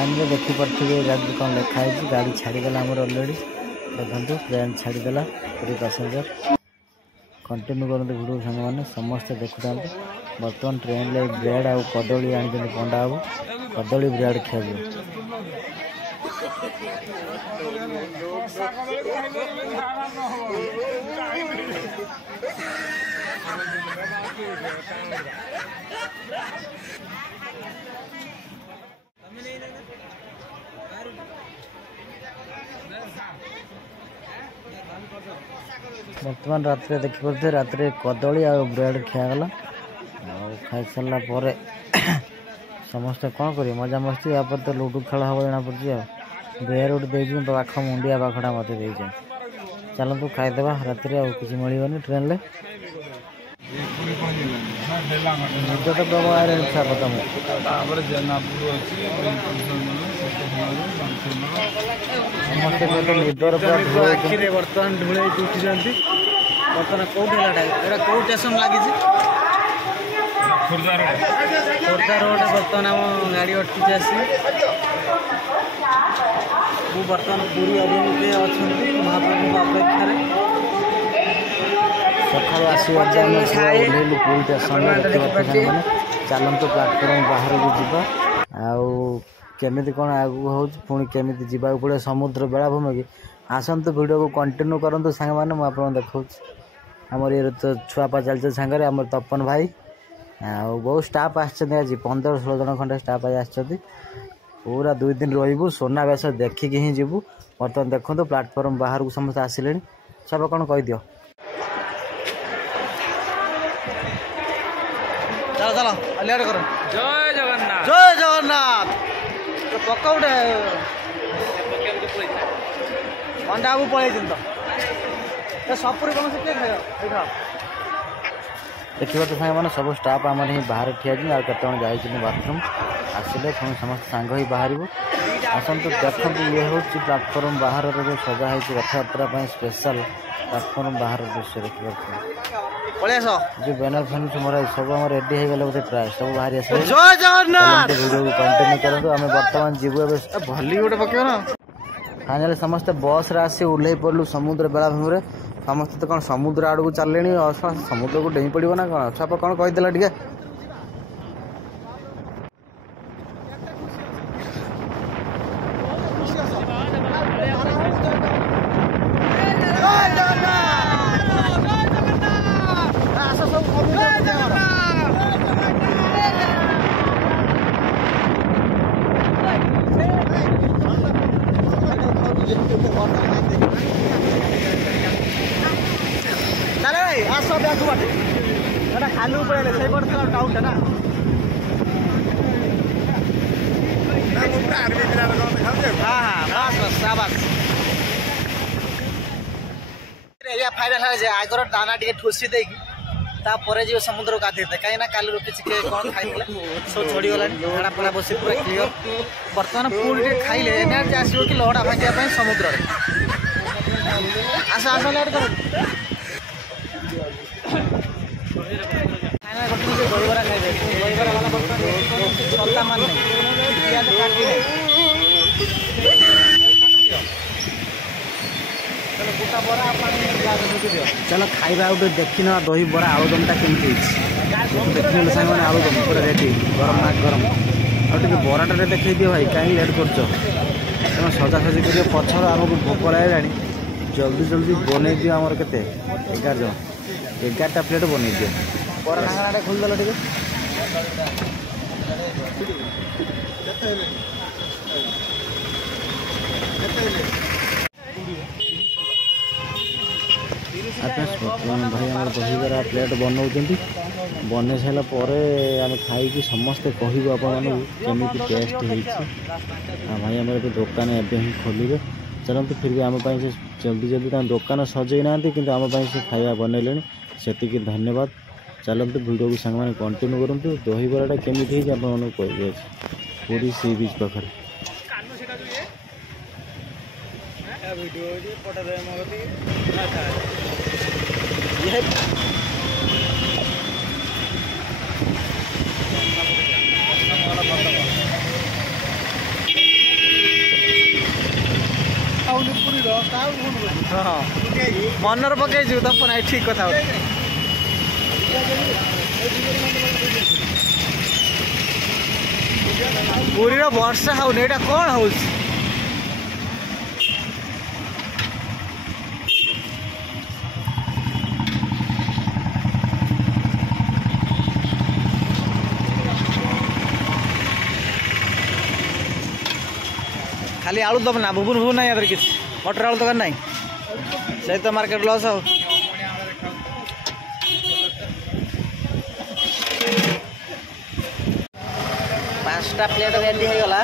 Finally देखिपे गाड़ी कौन लिखाई गाड़ी छाड़ीदेला अलरेडी देखो ट्रेन छाड़ीदेला पूरी पैसेंजर कंटिन्यू करते भिडियो सांग मैंने समस्ते देखुता बर्तमान ट्रेन ले ब्रेड आउ कदली आनी पंडा बाबू कदली ब्रेड खिया बर्तमान रात देखिपे रात कदली आ ब्रेड खियागला खाई सारा पर समस्ते कौन कर मजा मस्ती या तो लुडो खेल हम जना पड़ी बेयर गोटे दे पाख मुंडिया पाखटा मत दे चलतु खाईदे रात किसी मिलनी ट्रेन में निज तो प्रभाव इच्छा पता समस्ते निदर बर्तमान ढूले उठी बर्तमान कौटा कौ स्टेशन लगी खोर्धा रोड बर्तमान आम गाड़ी अटकी आसी बर्तमान पूरी अभिमुखे अच्छा महाप्रभु अपेक्षा सकाल आसवार पुरी स्टेशन चलतु प्लाटफर्म बाहर को जीवा आमी कौन आगू हो पुणी केमी जावाक पड़े समुद्र बेलाभूमि की आसतु वीडियो को कंटिन्यू करूँ सांग मैंने मुझे देखा आमर ये तो छुआपा चलते सांगे आम तपन भाई बहुत स्टाफ आज 15-16 जन खंडे स्टाफ आज पूरा 2 दिन रही सोनाबेश देखिकी ही जीवु बर्तमान देखो प्लाटफर्म बाहर को समस्त आसिले सब कौन कह दियो चलो चलो अलियाड करो जय जगन्नाथ जय जगन्नाथ पक्का उठे अंडा बाबू पलैन तो सपुरी कौन से खाओ देखिए तो सांग मैंने सब स्टाफ आम ही बाहर ठिया केत जाइए बाथरूम आसिले पुणी समस्त सांग ही बाहर आसतु देखते ये हूँ प्लाटफर्म बाहर जो सजा हो रथयात्रा स्पेशल प्लाटफर्म बाहर दृश्य देखिए जो बैनर फैन मरा सब आम रेडी हो गले बोलते प्राय सब बाहर वीडियो को कंटिन्यू करूँ आम बर्तमान जीवु भली गोटे पक फाइनाली समस्ते बस रे आसी ओह्ल पड़ू समुद्र बेलाभूमि समस्ते तो कौन समुद्र आड़ को चलने समुद्र को डेई पड़ो ना कौन छाप कौन कहीदेला टे आस ब्याग बाटे खालू पड़े से डाउट है ना फाइनाल है आगर दाना टे ठूसी देपर जी समुद्र को गाधे कहीं कालू किसी कौन खाई सब छोड़गला झाड़ा पड़ा बस पूरा क्लीयर बर्तमान पुणी खाइले एनर्जी आसो कि लहड़ा भांगा समुद्र आस आस लेट कर दहीबरा खाइबे दहीबरा वाला बर्तमान मान चलो खाଇବା गोटे देखी ना दही बरा आलुदमटा केमती देखने सांग मैंने आलुदम पूरा रेडी गरम ना गरम आगे बराटा देखी दियो भाई कहीं लेट कर सजासजी कर पछर आमको भोक लगे जल्दी जल्दी बनई दियो आमर के 11 जन 11टा प्लेट बनई दियो बरा ढांगना खोलदेल टे भाई आम दहीबरा प्लेट बनाऊँ बन सारापर आम खाई समस्ते कहूँ आपमि टेस्ट हो भाई आम दुकान एवं खोलिए चलते फिर भी आम जल्दी जल्दी दुकान सजई ना कि आम से खाया बनइले से धन्यवाद चलते वीडियो को सांग मैंने कंटिन्यू करूँ दहीबराटा केमी आपको कह पूरी सी बीच पाखे हाँ मनर पकईचु तप ना ठीक कथा पुरी वर्षा होनी यहाँ कौन हो खाली आलू दम ना भुबुन भुबुन ना कि मटर आलू दुकान ना से तो मार्केट लॉस हो पांचटा प्लेट रेडी हो गला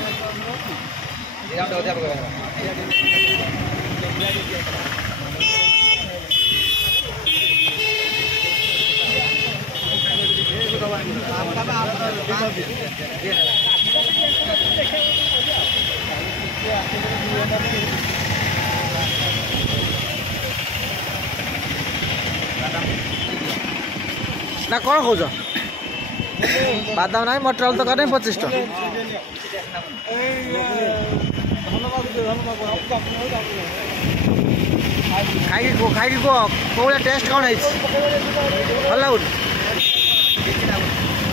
ना कौन खोज बादाम ना मटर आलू दुकान 25 टका खाई कौ टेस्ट कौन है भल लगुन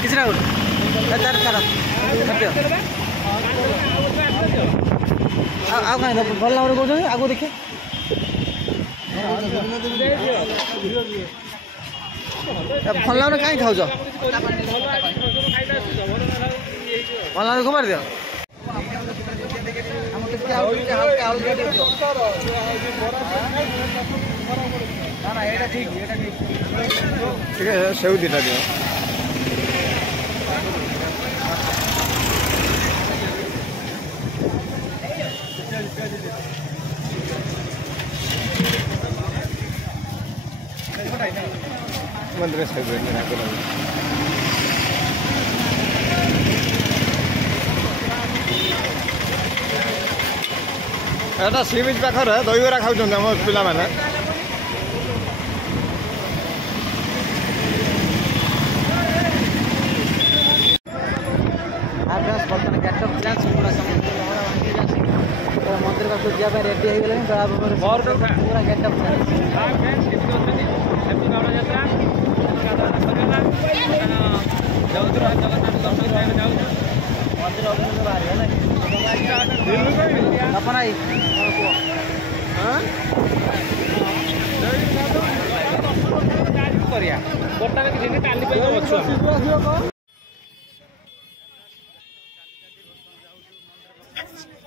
किसी ना चार खार भल लगुन कौन आगो देखे भल लगुन कहीं खाऊ भल लगुन घुमार दियो ठीक है सेव दीटा दियो मंदिर सेव एटा सी बीच पाखर दहीबरा खाऊँ आम पिला माने बर्तमान गेटअप चेंज मंदिर पाक जाए रेडी हो गले पूरा गेटअप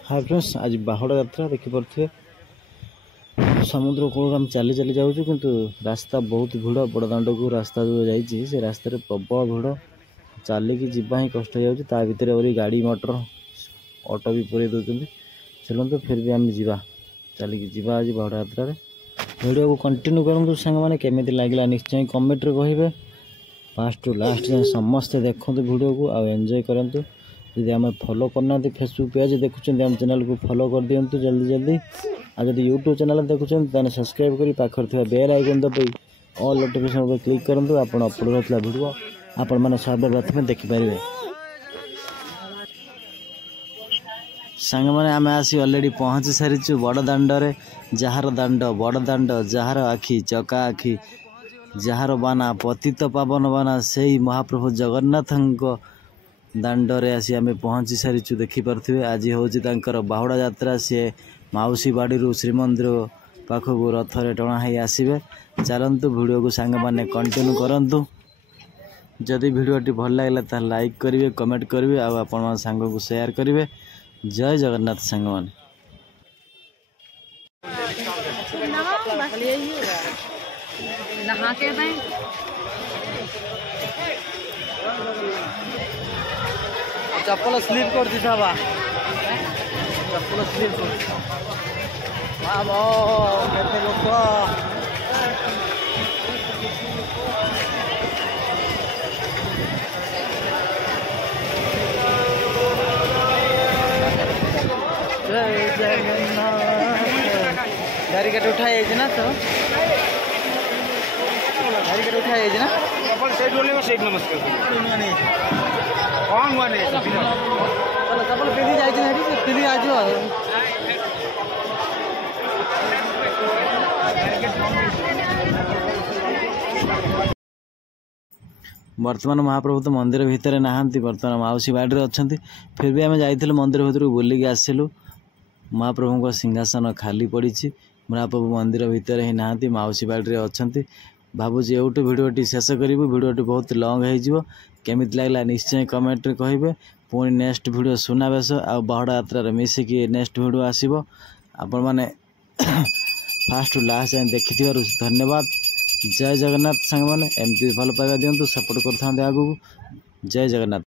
हाँ फ्रेंड्स आज बाहुड़ा यात्रा देखिपे समुद्र कूल आम चली चली जाऊँ किंतु रास्ता बहुत भिड़ बड़दाण्ड को रास्ता जो जाइए से रास्त प्रबल भिड़ चलिकी जीवा ही कष्ट हो भितर और गाड़ी मोटर ऑटो भी पूरे दौरान चलते फिर भी आम जा चलिकी जीवा आज बाहुड़ा यात्रा वीडियो को कंटिन्यू करूँ सांग मैंने केमी लगे निश्चय कमेंट कहे फास्ट टू लास्ट जाए समस्ते देखते वीडियो को आउ एंजॉय करूँ यदि आम फॉलो करना फेसबुक पेज देखुं आम चैनल को फॉलो कर दिंतु जल्दी जल्दी आदि यूट्यूब चैनल देखुं सब्सक्राइब कर पाखर बेल आइकन दबाई ऑल नोटिफिकेशन पर क्लिक करूँ आप अपलोड होता वीडियो आपण मैंने सर्वप्रथम देखिपारे सांग मैंने आम आसी अलरेडी पहुँची सारीचु बड़दाण्डे जार दाण्ड बड़दाण्ड जार आखि चका आखि जार बाना पतित पावन बाना से महाप्रभु जगन्नाथ दाण्डे आसी आम पहुँची सारीचु देखिपे आज हूँ बाहुड़ा यात्रा सी माउसी बाड़ी श्रीमंदिर पाखक रथरे टणा ही आसबे चलतु वीडियो को सांग मैंने कंटिन्यू करूँ जदि वीडियोटी भल लगे तो लाइक करेंगे कमेंट करेंगे आपण सांग को शेयर करेंगे जय जगन्नाथ सांग मैंने चप्पल स्लीप कर दी था चप्पल स्लीप केते लोक जय जगन्नाथ बैरिकेड उठा ना तो बैरिकेड उठा ना सेट बोले सेट नमस्कार कौन हुआ नहीं चलो चप्पल पिंधि जाइए पिंधि आज वर्तमान महाप्रभु तो मंदिर भितर नहांती, वर्तमान माउसी बाड़ी अच्छा। फिर भी आम जाइलु मंदिर भर बुलिक आसिलु। महाप्रभु को सिंहासन खाली पड़ी। महाप्रभु मंदिर भितर ही नहांती, माउसी बाड़ी अच्छा। भावुँ एवटू भिडियोटी शेष करूँ। भिडियोटी बहुत लंग हो केमित लगला निश्चय कमेंट कहे। पुणी नेक्स्ट भिडियो सुनावेश आ बाहुड़ा यात्रा मिसिकी नेक्स्ट भिडियो आसो। आपण मैंने फास्ट टू लास्ट जाए देखि धन्यवाद। जय जगन्नाथ सांग मैंने एमती भल पाइबा दिंतु सपोर्ट करते आगू। जय जगन्नाथ।